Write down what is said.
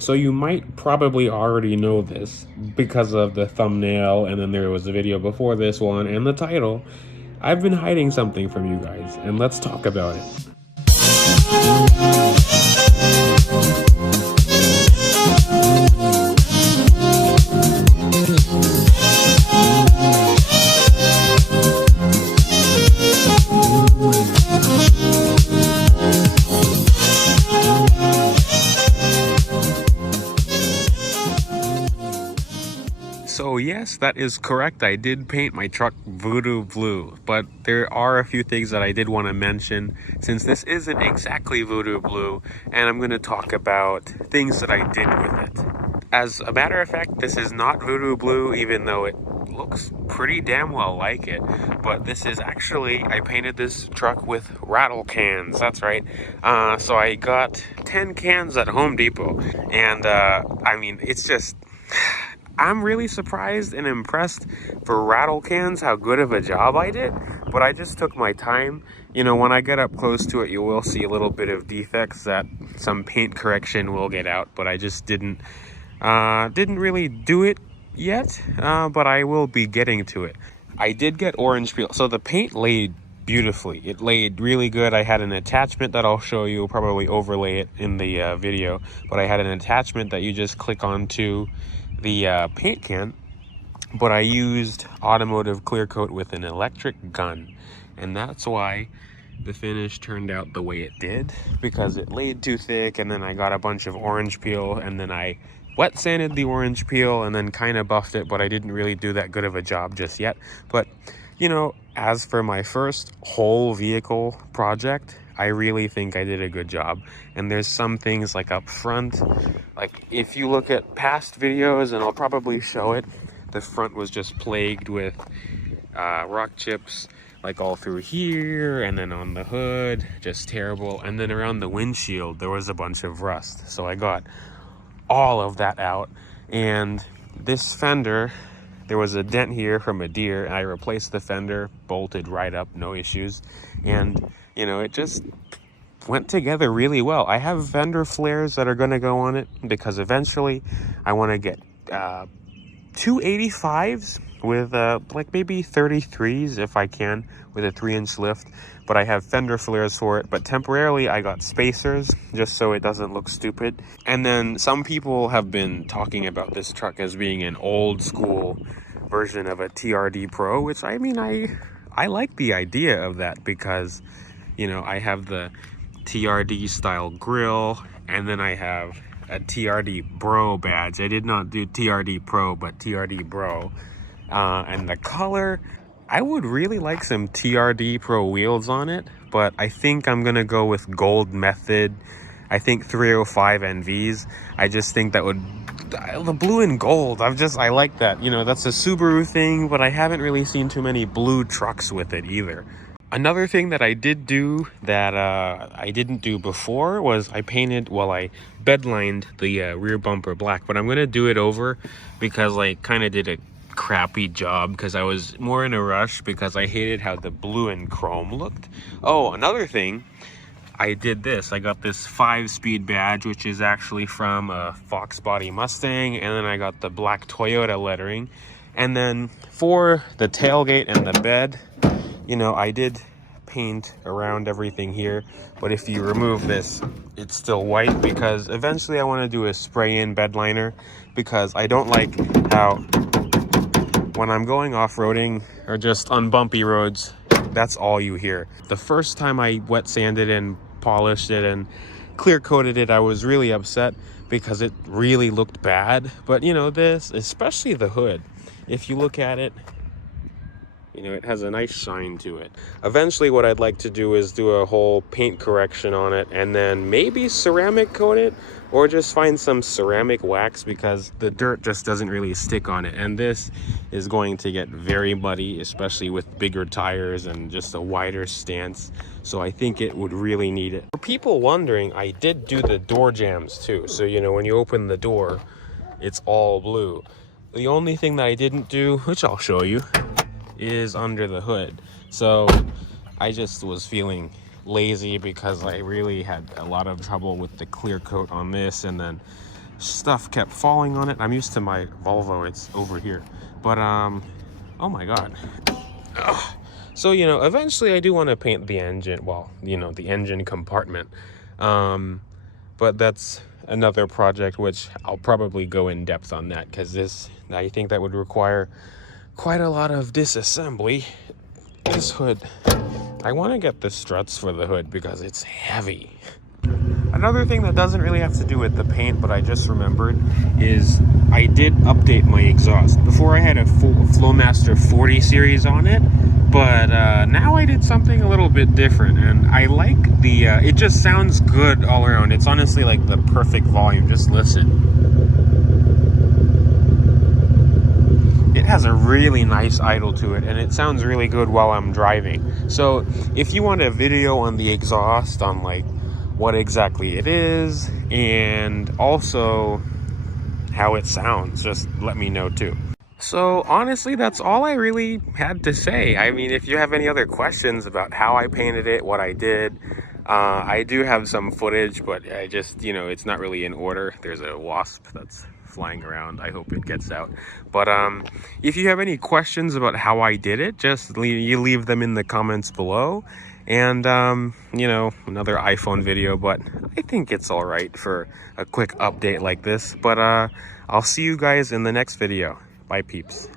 So you might probably already know this because of the thumbnail, and then there was a video before this one and the title. I've been hiding something from you guys, and let's talk about it. So yes, that is correct. I did paint my truck Voodoo blue, but there are a few things that I did want to mention since this isn't exactly Voodoo blue, and I'm going to talk about things that I did with it. As a matter of fact, this is not Voodoo blue, even though it looks pretty damn well like it, but this is actually, I painted this truck with rattle cans. That's right. So I got 10 cans at Home Depot, and I mean, it's just... I'm really surprised and impressed for rattle cans how good of a job I did, but I just took my time. You know, when I get up close to it, you will see a little bit of defects that some paint correction will get out, but I just didn't really do it yet, but I will be getting to it. I did get orange peel, so the paint laid beautifully. It laid really good. I had an attachment that I'll show you, probably overlay it in the video, but I had an attachment that you just click onto the paint can, but I used automotive clear coat with an electric gun, and that's why the finish turned out the way it did, because it laid too thick, and then I got a bunch of orange peel, and then I wet sanded the orange peel and then kind of buffed it, but I didn't really do that good of a job just yet. But you know, as for my first whole vehicle project, I really think I did a good job. And there's some things like up front, like if you look at past videos, and I'll probably show it, the front was just plagued with rock chips, like all through here, and then on the hood, just terrible. And then around the windshield, there was a bunch of rust. So I got all of that out. And this fender, there was a dent here from a deer, and I replaced the fender, bolted right up, no issues. And you know, it just went together really well. I have fender flares that are going to go on it, because eventually I want to get 285s with like maybe 33s if I can, with a 3-inch lift. But I have fender flares for it. But temporarily I got spacers just so it doesn't look stupid. And then some people have been talking about this truck as being an old school version of a TRD Pro, which I mean, I like the idea of that, because you know, I have the TRD style grill, and then I have a TRD Bro badge. I did not do TRD Pro, but TRD Bro. And the color, I would really like some TRD Pro wheels on it, but I think I'm gonna go with gold method. I think 305 NVs. I just think that would, the blue and gold, I like that. You know, that's a Subaru thing, but I haven't really seen too many blue trucks with it either. Another thing that I did do that I didn't do before was I bedlined the rear bumper black, but I'm going to do it over because I kind of did a crappy job because I was more in a rush because I hated how the blue and chrome looked. Oh, another thing, I did this. I got this 5-speed badge, which is actually from a Fox Body Mustang, and then I got the black Toyota lettering. And then for the tailgate and the bed, you know, I did paint around everything here, but if you remove this, it's still white, because eventually I want to do a spray-in bed liner, because I don't like how when I'm going off-roading or just on bumpy roads, that's all you hear. The first time I wet sanded and polished it and clear coated it, I was really upset because it really looked bad. But you know, this, especially the hood, if you look at it, you know, it has a nice shine to it. Eventually what I'd like to do is do a whole paint correction on it, and then maybe ceramic coat it, or just find some ceramic wax, because the dirt just doesn't really stick on it. And this is going to get very muddy, especially with bigger tires and just a wider stance. So I think it would really need it. For people wondering, I did do the door jambs too. So, you know, when you open the door, it's all blue. The only thing that I didn't do, which I'll show you, is under the hood. So I just was feeling lazy because I really had a lot of trouble with the clear coat on this, and then stuff kept falling on it. I'm used to my Volvo, it's over here. But, oh my God. Ugh. So, you know, eventually I do want to paint the engine, well, you know, the engine compartment. But that's another project which I'll probably go in depth on that, because I think that would require quite a lot of disassembly. This hood, I want to get the struts for the hood because it's heavy. Another thing that doesn't really have to do with the paint, but I just remembered, is I did update my exhaust. Before I had a Flowmaster 40 series on it, but now I did something a little bit different, and I like the, it just sounds good all around. It's honestly like the perfect volume, just listen. It has a really nice idle to it, and it sounds really good while I'm driving. So if you want a video on the exhaust, on like what exactly it is, and also how it sounds, just let me know too. So honestly, that's all I really had to say. I mean, if you have any other questions about how I painted it, what I did, I do have some footage, but I just, you know, it's not really in order. There's a wasp that's flying around. I hope it gets out. But if you have any questions about how I did it, just leave them in the comments below. And you know, another iPhone video, but I think it's all right for a quick update like this. But I'll see you guys in the next video. Bye, peeps.